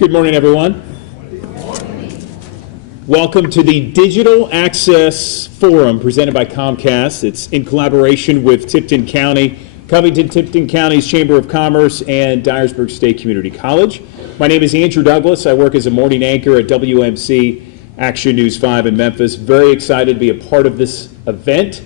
Good morning, everyone. Welcome to the Digital Access Forum presented by Comcast. It's in collaboration with Tipton County, Covington-Tipton County's Chamber of Commerce, and Dyersburg State Community College. My name is Andrew Douglas. I work as a morning anchor at WMC Action News 5 in Memphis. Very excited to be a part of this event.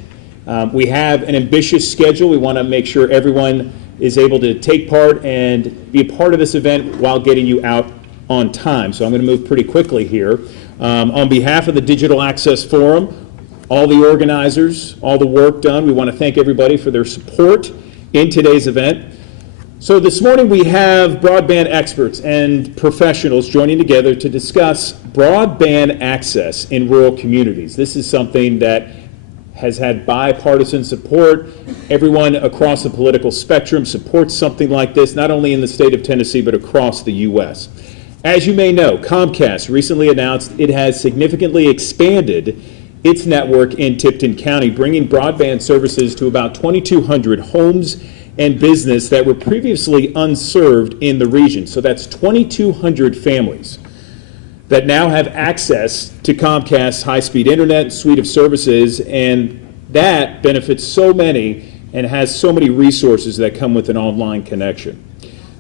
We have an ambitious schedule. We want to make sure everyone is able to take part and be a part of this event while getting you out on time. So I'm going to move pretty quickly here. On behalf of the Digital Access Forum, all the organizers, all the work done, we want to thank everybody for their support in today's event. So this morning we have broadband experts and professionals joining together to discuss broadband access in rural communities. This is something that has had bipartisan support. Everyone across the political spectrum supports something like this, not only in the state of Tennessee, but across the U.S. As you may know, Comcast recently announced it has significantly expanded its network in Tipton County, bringing broadband services to about 2,200 homes and business that were previously unserved in the region. So that's 2,200 families that now have access to Comcast's high-speed internet suite of services, and that benefits so many and has so many resources that come with an online connection.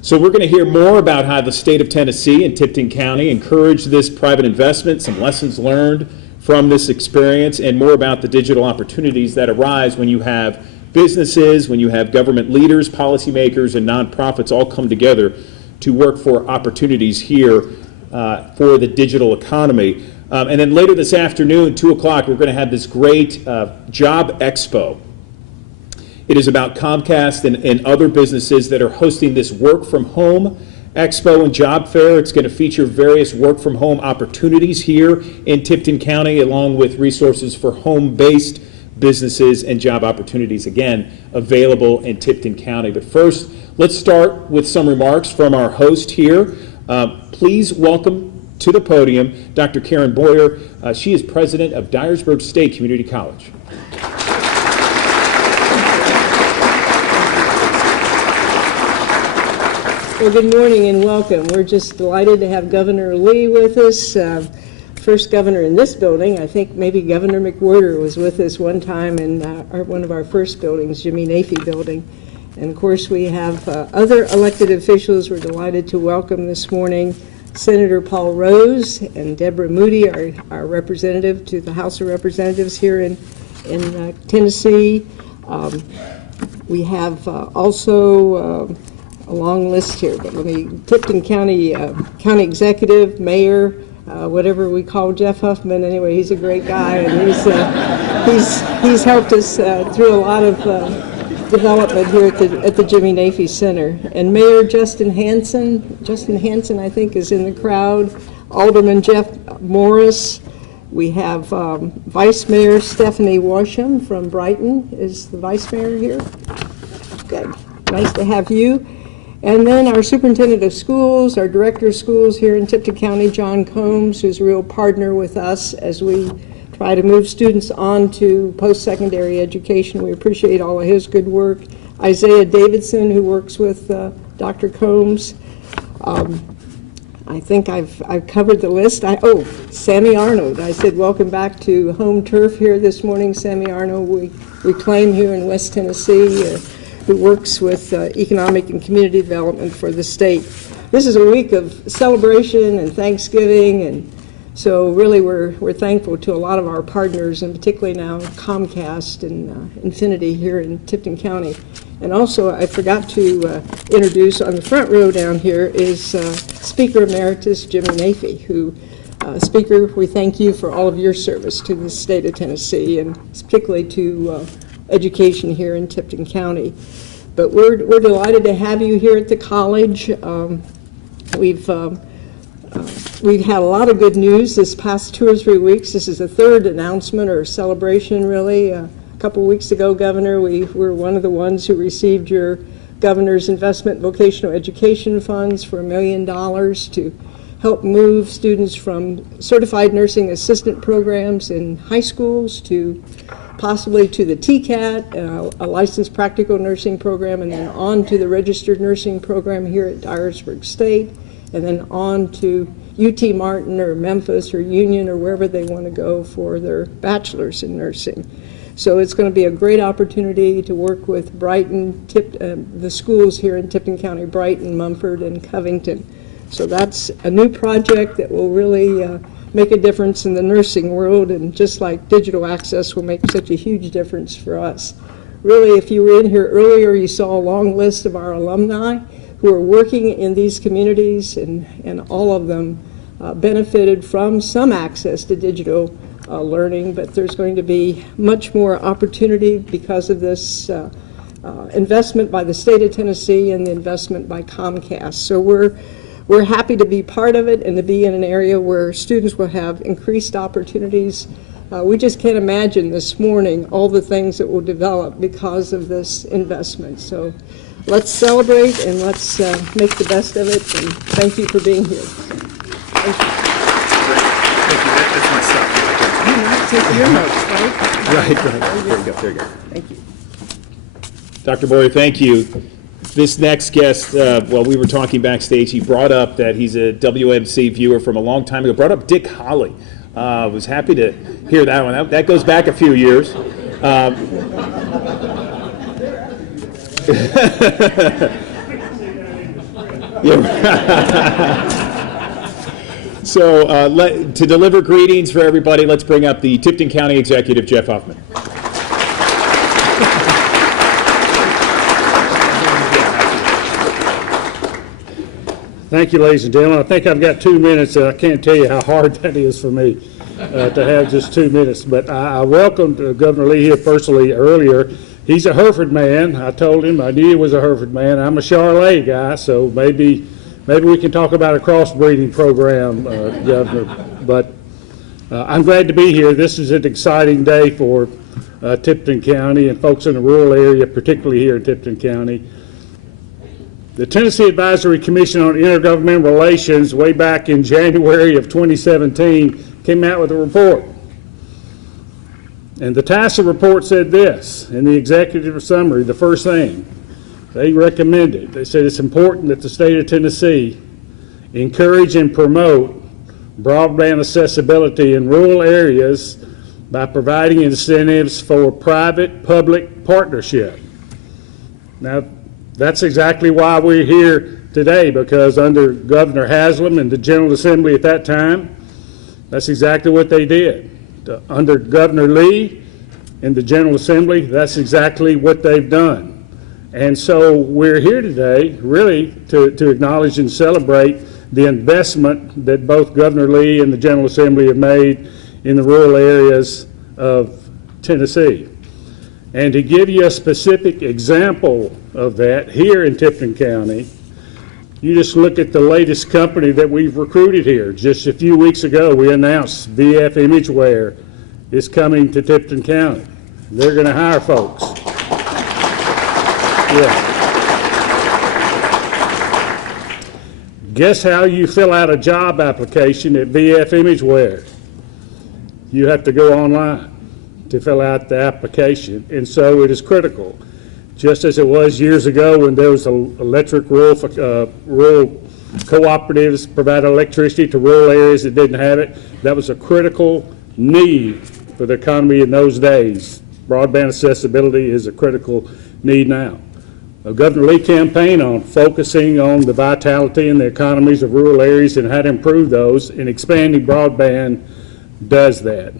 So we're going to hear more about how the state of Tennessee and Tipton County encouraged this private investment, some lessons learned from this experience, and more about the digital opportunities that arise when you have businesses, when you have government leaders, policymakers, and nonprofits all come together to work for opportunities here for the digital economy. And then later this afternoon, 2 o'clock, we're going to have this great job expo. It is about Comcast and other businesses that are hosting this work from home expo and job fair. It's going to feature various work from home opportunities here in Tipton County, along with resources for home-based businesses and job opportunities, again, available in Tipton County. But first, let's start with some remarks from our host here. Please welcome to the podium Dr. Karen Boyer. She is president of Dyersburg State Community College. Well, good morning and welcome. We're just delighted to have Governor Lee with us. First governor in this building. I think maybe Governor McWhorter was with us one time in one of our first buildings, Jimmy Nafee building. And of course we have other elected officials we're delighted to welcome this morning. Senator Paul Rose and Deborah Moody, our representative to the House of Representatives here in Tennessee. We have also a long list here, but Tipton County County Executive, Mayor, whatever we call Jeff Huffman. Anyway, he's a great guy, and he's helped us through a lot of development here at the Jimmy Nafee Center. And Mayor Justin Hansen, I think, is in the crowd. Alderman Jeff Morris. We have Vice Mayor Stephanie Washam from Brighton. Is the Vice Mayor here? Good. Nice to have you. And then our superintendent of schools, our director of schools here in Tipton County, John Combs, who's a real partner with us as we try to move students on to post-secondary education. We appreciate all of his good work. Isaiah Davidson, who works with Dr. Combs. I think I've covered the list. Sammy Arnold. I said welcome back to home turf here this morning. Sammy Arnold, we claim here in West Tennessee, who works with economic and community development for the state. This is a week of celebration and Thanksgiving, and so really we're thankful to a lot of our partners, and particularly now Comcast and Infinity here in Tipton County. And also I forgot to introduce on the front row down here is Speaker Emeritus Jimmy Nafee, who Speaker, we thank you for all of your service to the state of Tennessee, and particularly to education here in Tipton County. But we're delighted to have you here at the college. We've had a lot of good news this past 2 or 3 weeks. This is the third announcement or celebration, really. A couple weeks ago, Governor, we were one of the ones who received your Governor's Investment Vocational Education Funds for $1 million to help move students from certified nursing assistant programs in high schools to possibly to the TCAT, a licensed practical nursing program, and then on to the registered nursing program here at Dyersburg State. and then on to UT Martin or Memphis or Union or wherever they want to go for their bachelor's in nursing. So it's going to be a great opportunity to work with Brighton, the schools here in Tipton County, Brighton, Mumford, and Covington. So that's a new project that will really make a difference in the nursing world, and just like digital access will make such a huge difference for us. Really, if you were in here earlier, you saw a long list of our alumni who are working in these communities, and all of them benefited from some access to digital learning, but there's going to be much more opportunity because of this investment by the state of Tennessee and the investment by Comcast. So we're happy to be part of it and to be in an area where students will have increased opportunities. We just can't imagine this morning all the things that will develop because of this investment. So let's celebrate and let's make the best of it, and thank you for being here. Thank you. That's my stuff. You might take your notes, right? Right. There you go. Thank you. Dr. Boyer, thank you. This next guest, while we were talking backstage, he brought up that he's a WMC viewer from a long time ago, brought up Dick Holly. Was happy to hear that one. That goes back a few years. So to deliver greetings for everybody, let's bring up the Tipton County Executive, Jeff Huffman. Thank you, ladies and gentlemen. I think I've got 2 minutes, and I can't tell you how hard that is for me to have just 2 minutes. But I welcomed Governor Lee here personally earlier. He's a Hereford man. I told him I knew he was a Hereford man. I'm a Charlotte guy, so maybe we can talk about a crossbreeding program, Governor. But I'm glad to be here. This is an exciting day for Tipton County and folks in the rural area, particularly here in Tipton County. The Tennessee Advisory Commission on Intergovernmental Relations, way back in January of 2017, came out with a report. And the TASA report said this, in the executive summary, the first thing, they recommended, they said it's important that the state of Tennessee encourage and promote broadband accessibility in rural areas by providing incentives for private-public partnership. Now, that's exactly why we're here today, because under Governor Haslam and the General Assembly at that time, that's exactly what they did. Under Governor Lee and the General Assembly, that's exactly what they've done. And so we're here today really to acknowledge and celebrate the investment that both Governor Lee and the General Assembly have made in the rural areas of Tennessee. And to give you a specific example of that, here in Tipton County, you just look at the latest company that we've recruited here. Just a few weeks ago, we announced VF Imageware is coming to Tipton County. They're going to hire folks. Yeah. Guess how you fill out a job application at VF Imageware? You have to go online to fill out the application, and so it is critical. Just as it was years ago when there was electric rural cooperatives provided electricity to rural areas that didn't have it, that was a critical need for the economy in those days. Broadband accessibility is a critical need now. Governor Lee campaigned on focusing on the vitality and the economies of rural areas and how to improve those, and expanding broadband does that.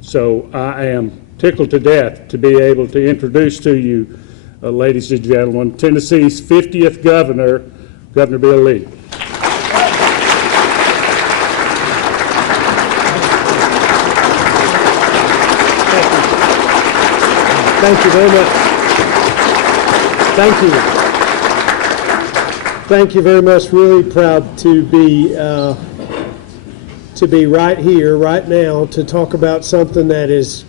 So I am tickled to death to be able to introduce to you, ladies and gentlemen, Tennessee's 50th governor, Governor Bill Lee. Thank you very much. Thank you. Thank you very much. Really proud to be right here, right now, to talk about something that is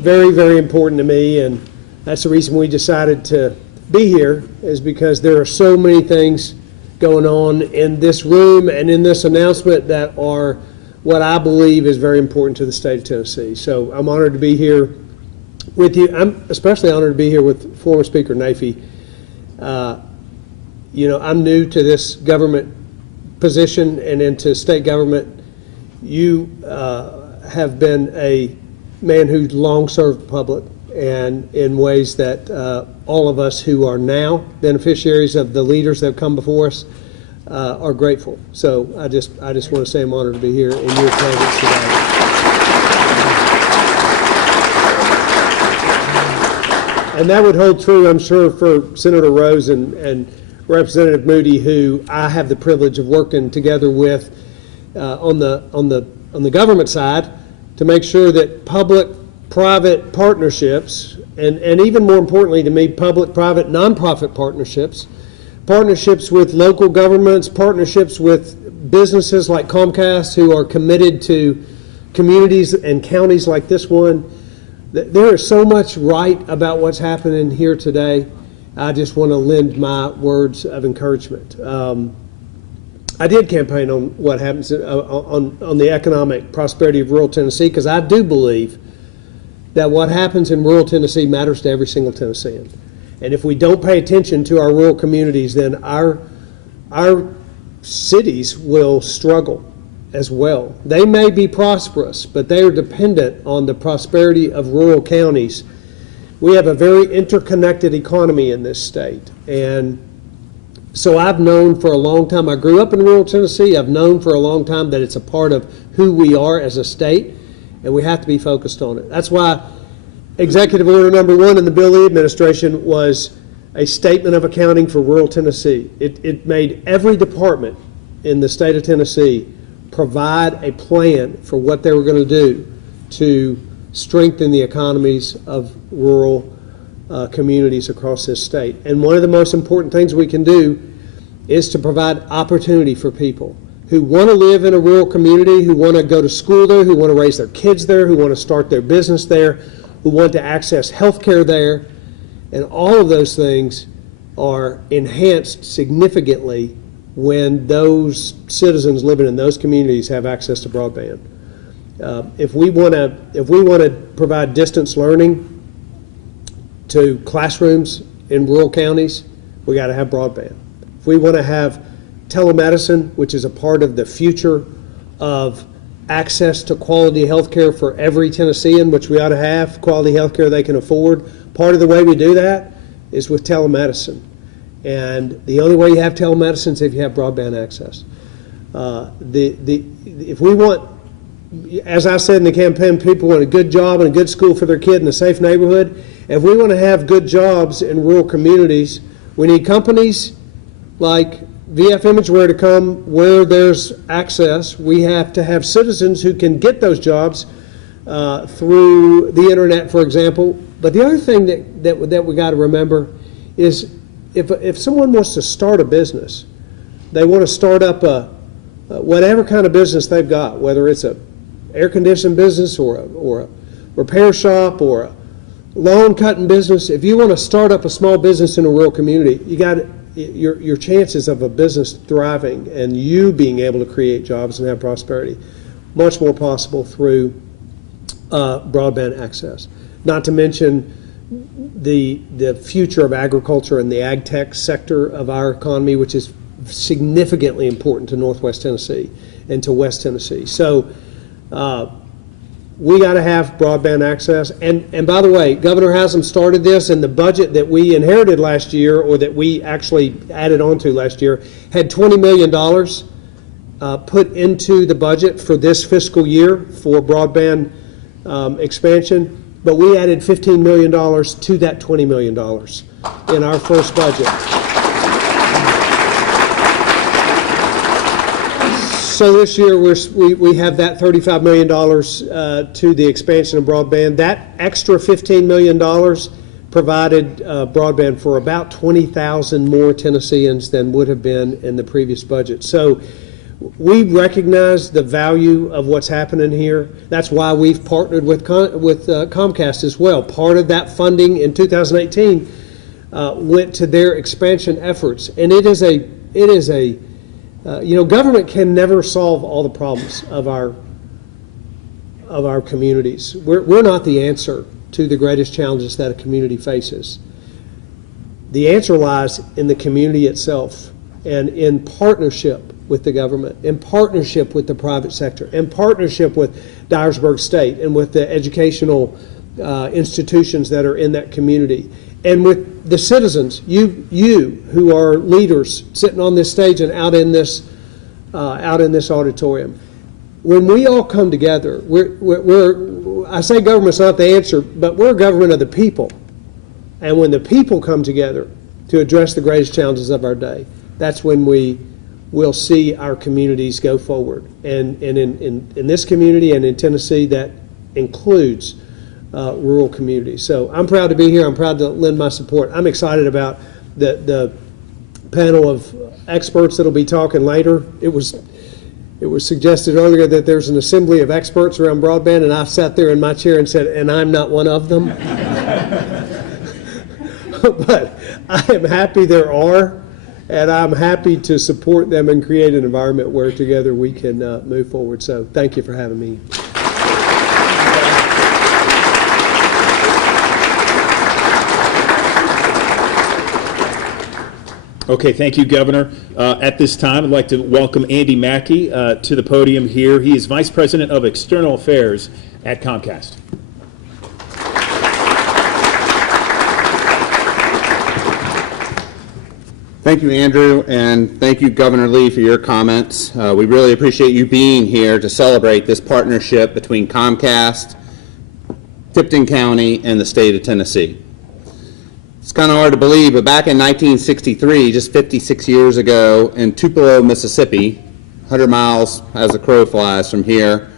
very, very important to me, and that's the reason we decided to be here, is because there are so many things going on in this room and in this announcement that are what I believe is very important to the state of Tennessee. So I'm honored to be here with you. I'm especially honored to be here with former Speaker Nafee. I'm new to this government position and into state government, you have been a man who's long served the public, and in ways that all of us who are now beneficiaries of the leaders that have come before us are grateful. So I just want to say I'm honored to be here in your presence today. And that would hold true, I'm sure, for Senator Rose and Representative Moody, who I have the privilege of working together with on the government side to make sure that public-private partnerships, and even more importantly to me, public-private nonprofit partnerships with local governments, partnerships with businesses like Comcast who are committed to communities and counties like this one. There is so much right about what's happening here today. I just want to lend my words of encouragement. I did campaign on what happens on the economic prosperity of rural Tennessee, because I do believe that what happens in rural Tennessee matters to every single Tennessean. And if we don't pay attention to our rural communities, then our cities will struggle as well. They may be prosperous, but they are dependent on the prosperity of rural counties. We have a very interconnected economy in this state. And so I've known for a long time, I grew up in rural Tennessee, I've known for a long time that it's a part of who we are as a state, and we have to be focused on it. That's why Executive Order number 1 in the Bill Lee administration was a statement of accounting for rural Tennessee. It made every department in the state of Tennessee provide a plan for what they were going to do to strengthen the economies of rural communities across this state. And one of the most important things we can do is to provide opportunity for people who want to live in a rural community, who want to go to school there, who want to raise their kids there, who want to start their business there, who want to access health care there. And all of those things are enhanced significantly when those citizens living in those communities have access to broadband. If we want to provide distance learning to classrooms in rural counties, we got to have broadband. If we want to have telemedicine, which is a part of the future of access to quality health care for every Tennessean, which we ought to have, quality health care they can afford, part of the way we do that is with telemedicine. And the only way you have telemedicine is if you have broadband access. If we want, as I said in the campaign, people want a good job and a good school for their kid in a safe neighborhood. If we want to have good jobs in rural communities, we need companies like VF Imageware to come where there's access. We have to have citizens who can get those jobs through the internet, for example. But the other thing that we got to remember is if someone wants to start a business, they want to start up whatever kind of business they've got, whether it's a air conditioning business or a repair shop or a lawn cutting business. If you want to start up a small business in a rural community, you got your chances of a business thriving and you being able to create jobs and have prosperity much more possible through broadband access. Not to mention the future of agriculture and the ag tech sector of our economy, which is significantly important to Northwest Tennessee and to West Tennessee. So we got to have broadband access. And by the way, Governor Haslam started this, and the budget that we inherited last year, or that we actually added on to last year, had $20 million put into the budget for this fiscal year for broadband expansion. But we added $15 million to that $20 million in our first budget. So this year we have that $35 million to the expansion of broadband. That extra $15 million provided broadband for about 20,000 more Tennesseans than would have been in the previous budget. So we recognize the value of what's happening here. That's why we've partnered with Comcast as well. Part of that funding in 2018 went to their expansion efforts, and it is a government can never solve all the problems of our communities. We're not the answer to the greatest challenges that a community faces. The answer lies in the community itself and in partnership with the government, in partnership with the private sector, in partnership with Dyersburg State and with the educational institutions that are in that community, and with the citizens, you who are leaders sitting on this stage and out in this auditorium. When we all come together, I say government's not the answer, but we're a government of the people. And when the people come together to address the greatest challenges of our day, that's when we will see our communities go forward. And in this community and in Tennessee, that includes rural communities. So I'm proud to be here. I'm proud to lend my support. I'm excited about the panel of experts that'll be talking later. It was suggested earlier that there's an assembly of experts around broadband, and I sat there in my chair and said, and I'm not one of them. But I am happy there are, and I'm happy to support them and create an environment where together we can move forward. So thank you for having me. Okay, thank you, Governor. At this time, I'd like to welcome Andy Mackey to the podium here. He is Vice President of External Affairs at Comcast. Thank you, Andrew, and thank you, Governor Lee, for your comments. We really appreciate you being here to celebrate this partnership between Comcast, Tipton County, and the state of Tennessee. It's kind of hard to believe, but back in 1963, just 56 years ago, in Tupelo, Mississippi, 100 miles as the crow flies from here,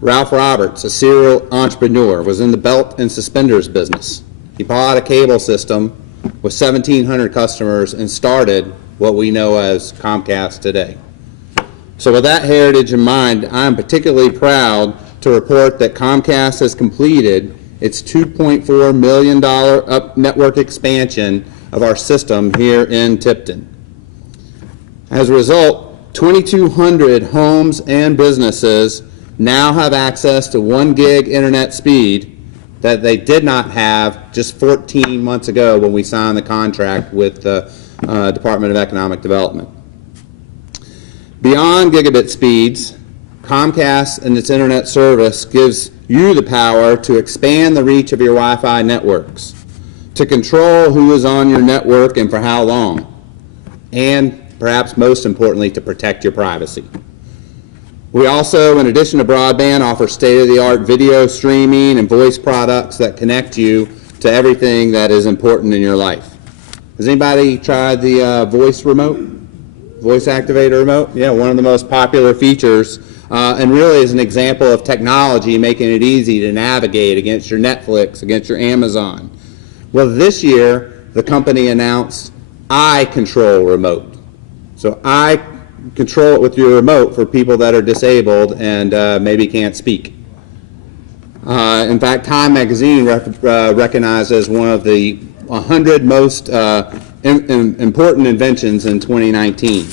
Ralph Roberts, a serial entrepreneur, was in the belt and suspenders business. He bought a cable system with 1,700 customers and started what we know as Comcast today. So with that heritage in mind, I'm particularly proud to report that Comcast has completed its $2.4 million network expansion of our system here in Tipton. As a result, 2,200 homes and businesses now have access to 1 gig internet speed that they did not have just 14 months ago when we signed the contract with the Department of Economic Development. Beyond gigabit speeds, Comcast and its internet service gives you the power to expand the reach of your Wi-Fi networks, to control who is on your network and for how long, and perhaps most importantly, to protect your privacy. We also, in addition to broadband, offer state-of-the-art video streaming and voice products that connect you to everything that is important in your life. Has anybody tried the voice activator remote? Yeah, one of the most popular features, and really is an example of technology making it easy to navigate against your Netflix, against your Amazon. Well, this year, the company announced iControl Remote. So I control it with your remote for people that are disabled and maybe can't speak. In fact, Time Magazine recognized as one of the 100 most important inventions in 2019.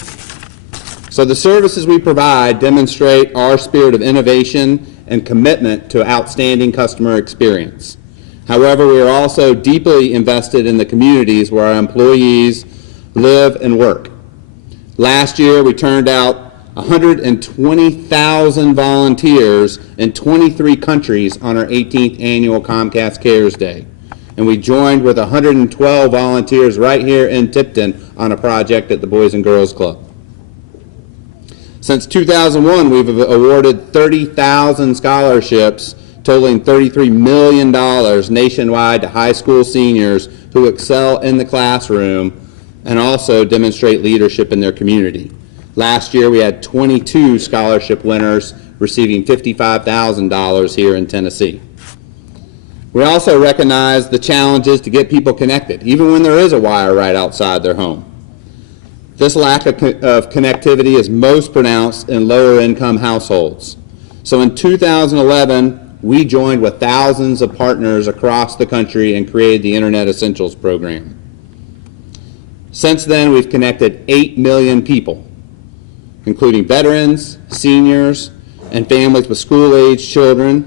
So the services we provide demonstrate our spirit of innovation and commitment to outstanding customer experience. However, we are also deeply invested in the communities where our employees live and work. Last year, we turned out 120,000 volunteers in 23 countries on our 18th annual Comcast Cares Day. And we joined with 112 volunteers right here in Tipton on a project at the Boys and Girls Club. Since 2001, we've awarded 30,000 scholarships totaling $33 million nationwide to high school seniors who excel in the classroom and also demonstrate leadership in their community. Last year, we had 22 scholarship winners receiving $55,000 here in Tennessee. We also recognize the challenges to get people connected, even when there is a wire right outside their home. This lack of connectivity is most pronounced in lower income households. So in 2011, we joined with thousands of partners across the country and created the Internet Essentials program. Since then, we've connected 8 million people, including veterans, seniors, and families with school-aged children,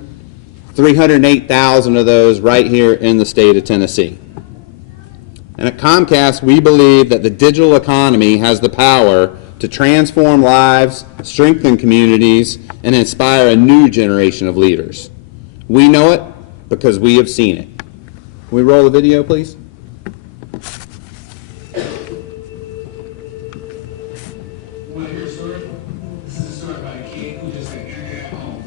308,000 of those right here in the state of Tennessee. And at Comcast, we believe that the digital economy has the power to transform lives, strengthen communities, and inspire a new generation of leaders. We know it because we have seen it. Can we roll the video, please? Want to hear a story? This is a story about a kid who just got internet at home.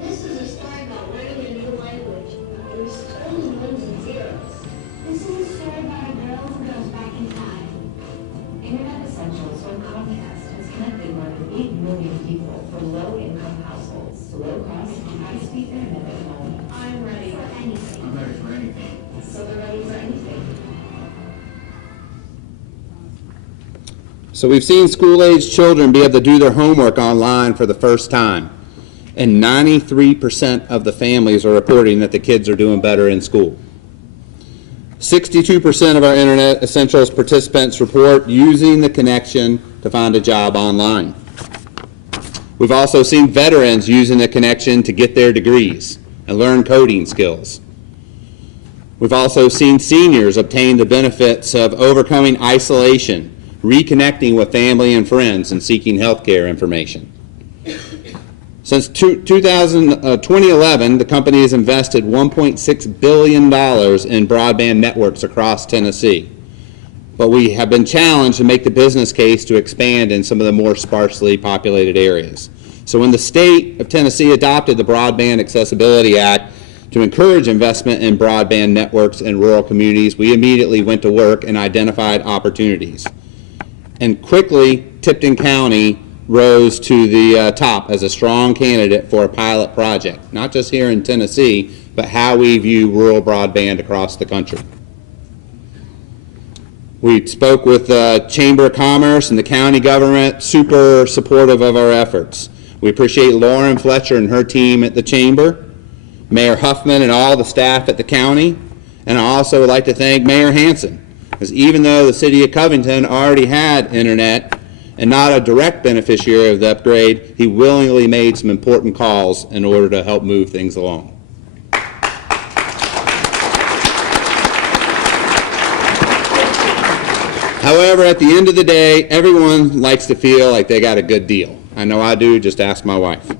This is a story about learning a new language. It was told in ones and zeros. This is a story about a girl who goes back in time. Internet Essentials from Comcast has connected more than 8 million people from low-income households to low-cost, high-speed internet at home. I'm ready for anything. I'm ready for anything. So they're ready for anything. So we've seen school-aged children be able to do their homework online for the first time. And 93% of the families are reporting that the kids are doing better in school. 62% of our Internet Essentials participants report using the connection to find a job online. We've also seen veterans using the connection to get their degrees and learn coding skills. We've also seen seniors obtain the benefits of overcoming isolation, reconnecting with family and friends, and seeking health care information. Since 2011, the company has invested $1.6 billion in broadband networks across Tennessee. But we have been challenged to make the business case to expand in some of the more sparsely populated areas. So when the state of Tennessee adopted the Broadband Accessibility Act to encourage investment in broadband networks in rural communities, we immediately went to work and identified opportunities. And quickly, Tipton County rose to the top as a strong candidate for a pilot project, not just here in Tennessee, but how we view rural broadband across the country. We spoke with the Chamber of Commerce and the county government, super supportive of our efforts. We appreciate Lauren Fletcher and her team at the Chamber, Mayor Huffman and all the staff at the county, and I also would like to thank Mayor Hanson, because even though the city of Covington already had internet and not a direct beneficiary of the upgrade, he willingly made some important calls in order to help move things along. However, at the end of the day, everyone likes to feel like they got a good deal. I know I do, just ask my wife.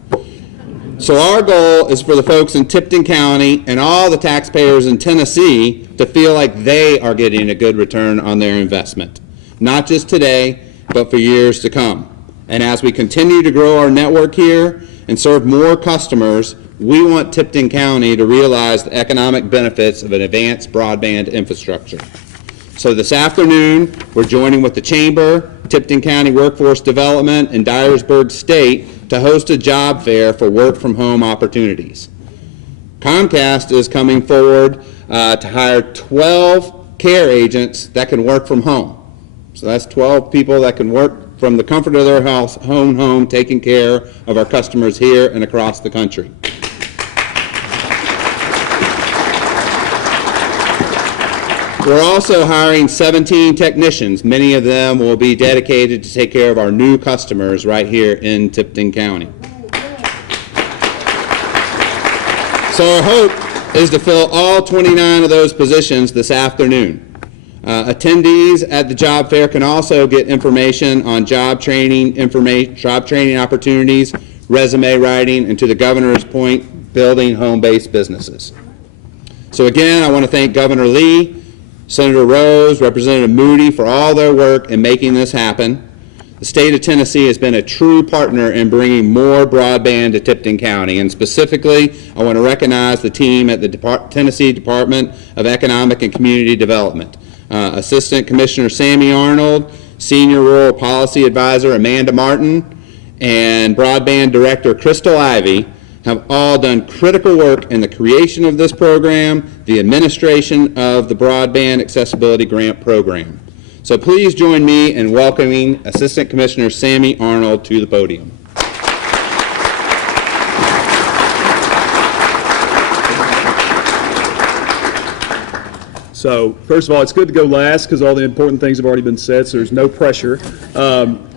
So our goal is for the folks in Tipton County and all the taxpayers in Tennessee to feel like they are getting a good return on their investment, not just today, but for years to come. And as we continue to grow our network here and serve more customers, we want Tipton County to realize the economic benefits of an advanced broadband infrastructure. So this afternoon, we're joining with the Chamber, Tipton County Workforce Development, and Dyersburg State to host a job fair for work-from-home opportunities. Comcast is coming forward to hire 12 care agents that can work from home. So that's 12 people that can work from the comfort of their house, home, taking care of our customers here and across the country. We're also hiring 17 technicians. Many of them will be dedicated to take care of our new customers right here in Tipton County. So our hope is to fill all 29 of those positions this afternoon. Attendees at the job fair can also get information on job training opportunities, resume writing, and to the governor's point, building home-based businesses. So again, I want to thank Governor Lee, Senator Rose, Representative Moody for all their work in making this happen. The state of Tennessee has been a true partner in bringing more broadband to Tipton County, and specifically, I want to recognize the team at the Tennessee Department of Economic and Community Development. Assistant Commissioner Sammy Arnold, Senior Rural Policy Advisor Amanda Martin, and Broadband Director Crystal Ivey have all done critical work in the creation of this program, the administration of the Broadband Accessibility Grant Program. So please join me in welcoming Assistant Commissioner Sammy Arnold to the podium. So first of all, it's good to go last because all the important things have already been said, so there's no pressure.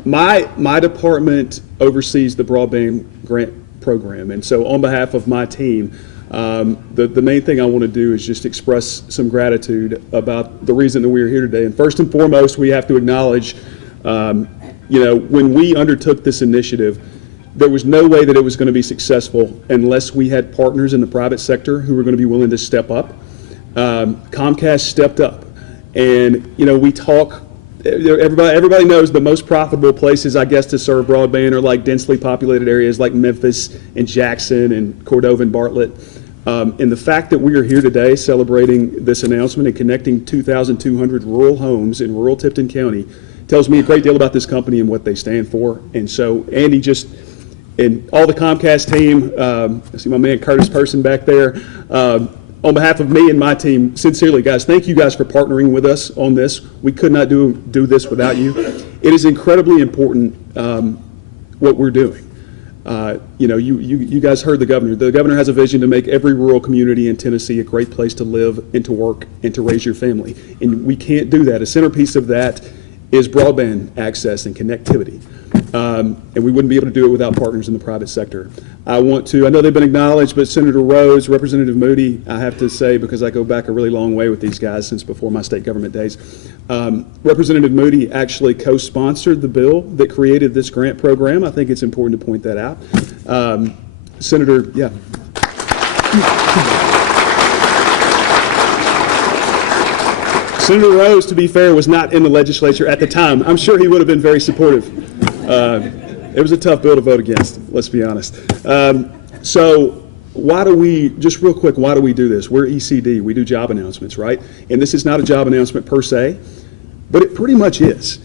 My department oversees the broadband grant program, and so on behalf of my team, the main thing I want to do is just express some gratitude about the reason that we are here today. And first and foremost, we have to acknowledge when we undertook this initiative, there was no way that it was going to be successful unless we had partners in the private sector who were going to be willing to step up. Comcast stepped up, and we talk. Everybody knows the most profitable places, I guess, to serve broadband are like densely populated areas like Memphis and Jackson and Cordova and Bartlett. And the fact that we are here today celebrating this announcement and connecting 2,200 rural homes in rural Tipton County tells me a great deal about this company and what they stand for. And so Andy and all the Comcast team, I see my man Curtis Person back there, on behalf of me and my team, sincerely, guys, thank you guys for partnering with us on this. We could not do this without you. It is incredibly important what we're doing. You guys heard the governor. The governor has a vision to make every rural community in Tennessee a great place to live and to work and to raise your family. And we can't do that. A centerpiece of that is broadband access and connectivity. And we wouldn't be able to do it without partners in the private sector. I know they've been acknowledged, but Senator Rose, Representative Moody, I have to say, because I go back a really long way with these guys since before my state government days, Representative Moody actually co-sponsored the bill that created this grant program. I think it's important to point that out. Senator, yeah. Senator Rose, to be fair, was not in the legislature at the time. I'm sure he would have been very supportive. It was a tough bill to vote against, let's be honest. So just real quick, why do we do this? We're ECD, we do job announcements, right? And this is not a job announcement per se, but it pretty much is.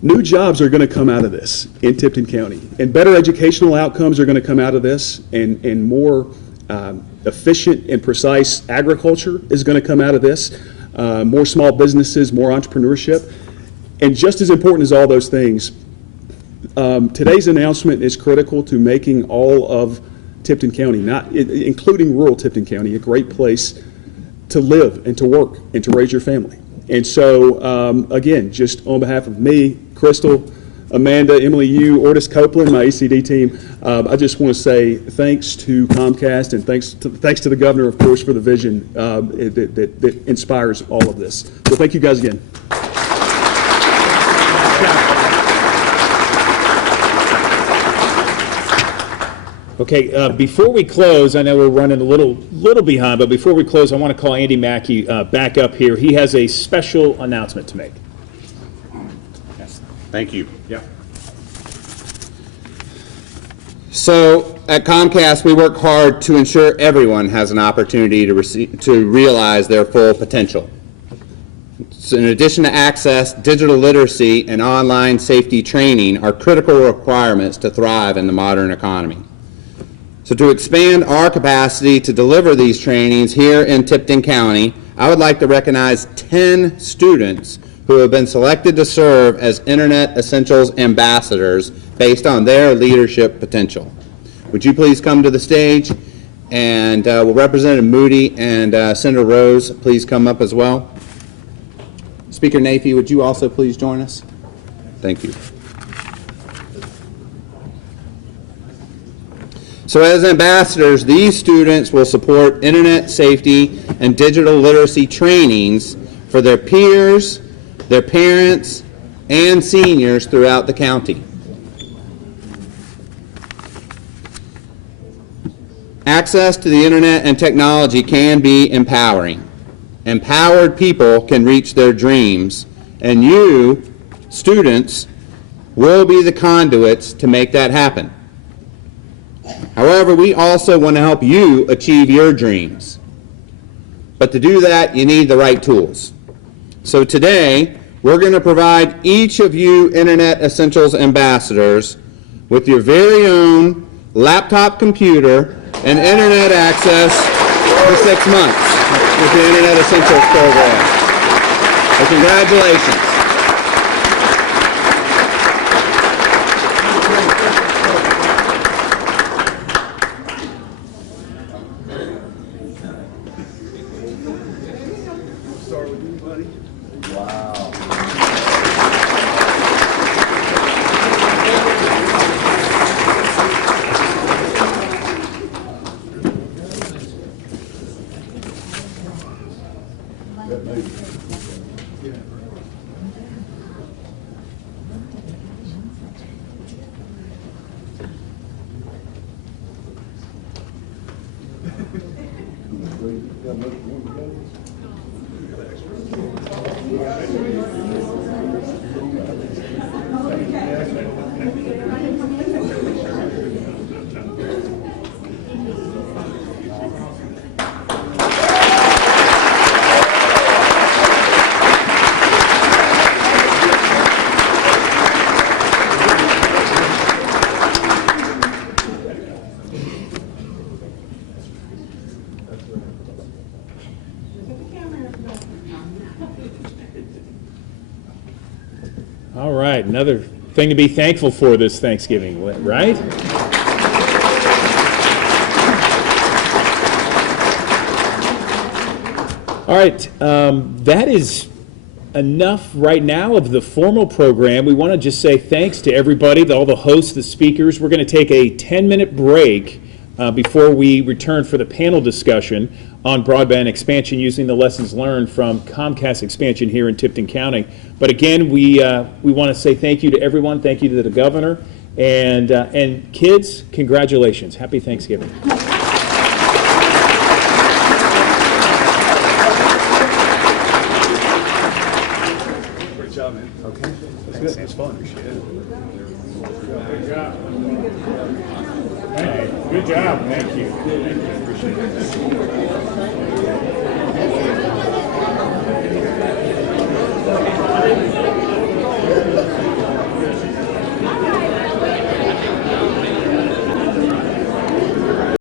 New jobs are going to come out of this in Tipton County, and better educational outcomes are going to come out of this, and more efficient and precise agriculture is going to come out of this. More small businesses, more entrepreneurship. And just as important as all those things, today's announcement is critical to making all of Tipton County, including rural Tipton County, a great place to live and to work and to raise your family. And so, again, just on behalf of me, Crystal, Amanda, Emily, you, Ortis Copeland, my ECD team, I just want to say thanks to Comcast and thanks to the governor, of course, for the vision that inspires all of this. So thank you guys again. Okay, before we close, I know we're running a little behind, but before we close, I want to call Andy Mackey back up here. He has a special announcement to make. Thank you. Yeah. So at Comcast, we work hard to ensure everyone has an opportunity to realize their full potential. So in addition to access, digital literacy and online safety training are critical requirements to thrive in the modern economy. So to expand our capacity to deliver these trainings here in Tipton County, I would like to recognize 10 students who have been selected to serve as Internet Essentials Ambassadors based on their leadership potential. Would you please come to the stage? And will Representative Moody and Senator Rose please come up as well? Speaker Nafee, would you also please join us? Thank you. So as ambassadors, these students will support internet safety and digital literacy trainings for their peers, their parents, and seniors throughout the county. Access to the internet and technology can be empowering. Empowered people can reach their dreams, and you, students, will be the conduits to make that happen. However, we also want to help you achieve your dreams. But to do that, you need the right tools. So today, we're going to provide each of you Internet Essentials Ambassadors with your very own laptop computer and internet access for 6 months with the Internet Essentials program. So congratulations. All right, another thing to be thankful for this Thanksgiving, right? All right, that is enough right now of the formal program. We want to just say thanks to everybody, all the hosts, the speakers. We're going to take a 10-minute break before we return for the panel discussion on broadband expansion using the lessons learned from Comcast expansion here in Tipton County. But again, we want to say thank you to everyone. Thank you to the governor. And kids, congratulations. Happy Thanksgiving. Great job, man. Okay. That's good. It's fun. Appreciate it. Good job. Good job. Thank you. Appreciate it.